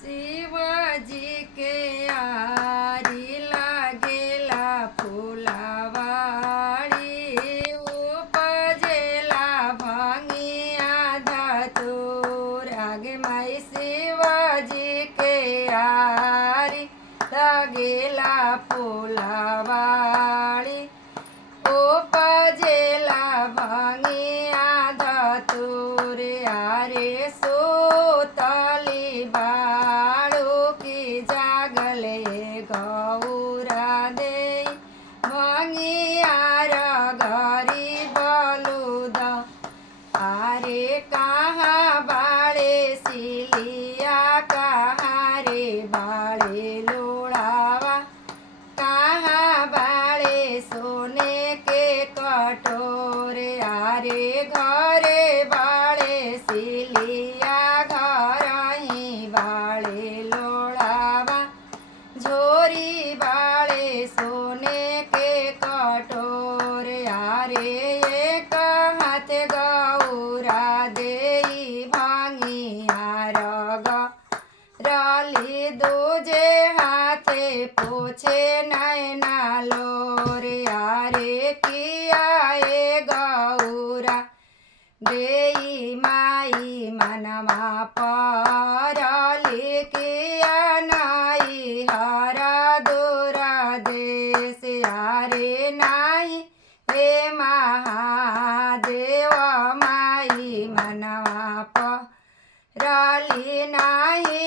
शिवाजी के आरी लागेला फुलावाड़ी उपजेला भंगिया धतूर आगे माई शिवाजी के आरी लागेला फुलावाड़ी उपजेला भंगिया धतूर आरे सोतली बाड़ू की जागले गौरा दे भंगिया रगरी बलुद आरे कहाँ बाड़े सिलिया कहाँ रे बाड़े लोड़ावा कहाँ बाड़े सोने के कटोरे आरे घरे बाड़े सिलिया घर ही बाड़े लोड़ावा झोरी बाड़े सोने के कटोरे आरे एक हाथ गौरा देई भांगिया रग रली दूजे हाथे पोछे नैना लोरे आरे किया ए गौरा देई माई मनवा परली किया नाई हरा दूरा देश आरे नाई हे महादेव माई मनवा परली नाई